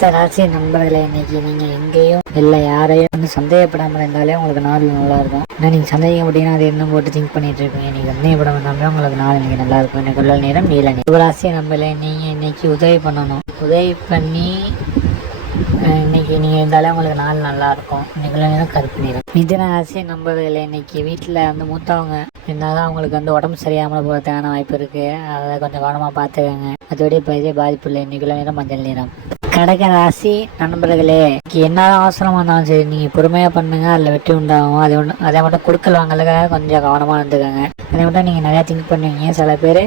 ராசி நண்பர்களே, இன்னைக்கு நீங்கள் எங்கேயும் இல்லை யாரையும் வந்து சந்தேகப்படாமல் இருந்தாலே உங்களுக்கு நாள் நல்லா இருக்கும். ஏன்னா நீங்கள் சந்தேகப்பட்டீங்கன்னா அது இன்னும் போட்டு திங்க் பண்ணிட்டு இருக்கீங்க. நீங்கள் சந்தேகப்படாமல் இருந்தாலே உங்களுக்கு நாள் இன்னைக்கு நல்லா இருக்கும். இன்னைக்கு உள்ள நேரம் நீல நேரம். ராசி நண்பர்களே, நீங்கள் இன்னைக்கு உதவி பண்ணணும். உதவி பண்ணி இன்னைக்கு நீங்கள் இருந்தாலே உங்களுக்கு நாள் நல்லா இருக்கும். இன்னைக்குள்ள நேரம் கருப்பு நேரம். மிதுன ராசி நண்பர்களே, இன்னைக்கு வீட்டில் வந்து மூத்தவங்க இருந்தாலும் அவங்களுக்கு வந்து உடம்பு சரியாமல் போகிறதுக்கான வாய்ப்பு இருக்குது. அதை கொஞ்சம் கவனமாக பார்த்துக்கோங்க. அதோடைய பெரிய பாதிப்பு இல்லை. இன்னைக்குள்ள நேரம் மஞ்சள் நேரம். கடக ராசி நண்பர்களே, என்ன அவசரமா இருந்தாலும் சரி நீங்கள் பொறுமையாக பண்ணுங்க. அதில் வெற்றி உண்டாகும். அதை மட்டும் கொடுக்கல் வாங்கல கொஞ்சம் கவனமாக இருந்துக்கோங்க. அதை மட்டும் நீங்கள் நிறையா திங்க் பண்ணுவீங்க. சில பேர்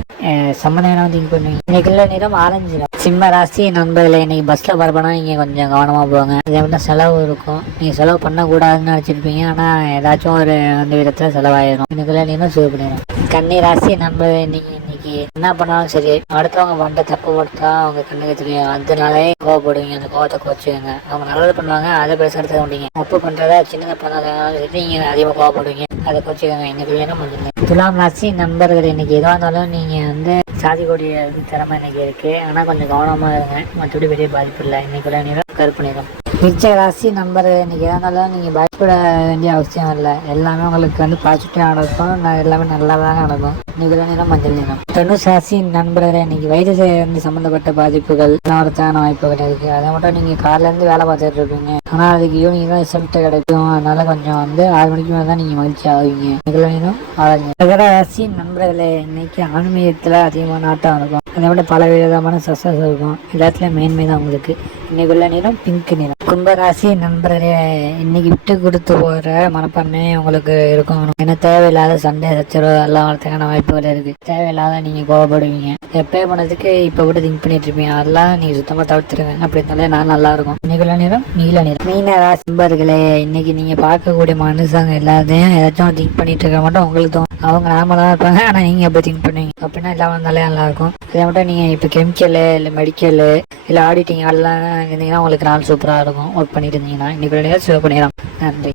சம்மந்தம் திங்க் பண்ணுவீங்க. இன்னைக்குள்ள நிறம் ஆரஞ்சு நிறம். சிம்ம ராசி நண்பர்களே, இன்னைக்கு பஸ்ஸில் பரப்பனா நீங்கள் கொஞ்சம் கவனமாக போங்க. அதை மட்டும் செலவு இருக்கும். நீங்கள் செலவு பண்ணக்கூடாதுன்னு நினச்சிருப்பீங்க. ஆனால் ஏதாச்சும் ஒரு அந்த விதத்தில் செலவாயிடும். இன்னைக்குள்ள நிறம் சிவப்பு நிறம். கன்னி ராசி நண்பர்களே, நீங்கள் இன்னைக்கு என்ன பண்ணாலும் சரி அடுத்தவங்க பண்ணுற தப்பு மட்டும் தான் அவங்க கண்ணுக்கு தெரியும். அதனாலே கோவப்படுவீங்க. அந்த கோவத்தை குறைச்சிக்கோங்க. அவங்க நல்லது பண்ணுவாங்க, அதை பெருசாக எடுத்துக்க மாட்டீங்க. தப்பு பண்ணுறதா சின்னதாக பண்ணாலும் சரி நீங்கள் அதிகமாக கோவப்படுவீங்க. அதை குறைச்சிக்கோங்க. இன்னைக்கு என்ன பண்ணுங்க. துலாம் ராசி நண்பர்கள், இன்னைக்கு எதுவாக இருந்தாலும் நீங்கள் வந்து சாதிக்கூடிய திறமை இன்னைக்கு இருக்குது. ஆனால் கொஞ்சம் கவனமாக இருங்க. மற்றபடி பெரிய பாதிப்பு இல்லை. இன்னைக்குள்ள நிறம் கருப்பு நிறம். விருச்சிக ராசி நண்பர்கள், இன்னைக்கு எதாக இருந்தாலும் நீங்கள் பயப்பட வேண்டிய அவசியம் இல்லை. எல்லாமே உங்களுக்கு வந்து பாசிட்டிவாக நடக்கும். எல்லாமே நல்லா தான் நடக்கும். இன்னைக்குள்ள நிறம் மஞ்சள் நிறம். தனுசு ராசி நண்பர்களே, இன்னைக்கு வயது வந்து சம்மந்தப்பட்ட பாதிப்புகள் வரத்தான வாய்ப்புகள் இருக்குது. அதை மட்டும் நீங்கள் காலையிலேருந்து வேலை பார்த்துட்டு இருப்பீங்க. ஆனால் அதுக்கு ஈவினிங் தான் ரிசல்ட் கிடைக்கும். அதனால கொஞ்சம் வந்து 6 மணிக்கு மேலே தான் நீங்கள் மகிழ்ச்சி ஆகுவீங்க. இன்னைக்குள்ள நிறம் ஆரஞ்சு. மகர ராசி நண்பர்களே, இன்னைக்கு ஆன்மீகத்தில் அதிகமாக நாட்டம் இருக்கும். அதை விட பல விதமான சக்ஸஸ் இருக்கும். எல்லாத்துலேயும் மேன்மை தான் உங்களுக்கு. இன்னைக்குள்ள நிறம் பிங்க் நிறம். கும்பராசி நண்பர்களே, இன்னைக்கு விட்டு கொடுத்து போகிற மனப்பான்மை உங்களுக்கு இருக்கும். ஏன்னா தேவையில்லாத சண்டை சச்சரவு எல்லாம் வரதுக்கான வாய்ப்புகள் இருக்குது. தேவையில்லாத நீங்கள் கோவப்படுவீங்க. எப்போ பண்ணதுக்கு இப்போ கூட திங்க் பண்ணிட்டு இருப்பீங்க. அதெல்லாம் நீங்கள் சுத்தமாக தவிர்த்துருங்க. அப்படி இருந்தாலே நான் நல்லா இருக்கும். இன்னைக்குள்ள நிறம் நீல நிறம். மீன ராசி நண்பர்களே, இன்னைக்கு நீங்கள் பார்க்கக்கூடிய மனுஷங்க எல்லாத்தையும் ஏதாச்சும் திங்க் பண்ணிட்டு இருக்க மாட்டோம். உங்களுக்கு தோணும் அவங்க நார்மலாக இருப்பாங்க. ஆனால் நீங்கள் எப்படி திங்க் பண்ணுவீங்க அப்படின்னா எல்லாம் வந்தாலே நல்லாயிருக்கும். அதை மட்டும் நீங்கள் இப்போ கெமிக்கலு இல்லை மெடிக்கலு இல்லை ஆடிட்டிங் அதெல்லாம் இருந்தீங்கன்னா உங்களுக்கு நாள் சூப்பராக இருக்கும். ஒர்க் பண்ணிட்டு இருந்தீங்கன்னா இன்னைக்கு சிவப்பு நேரம். நன்றி.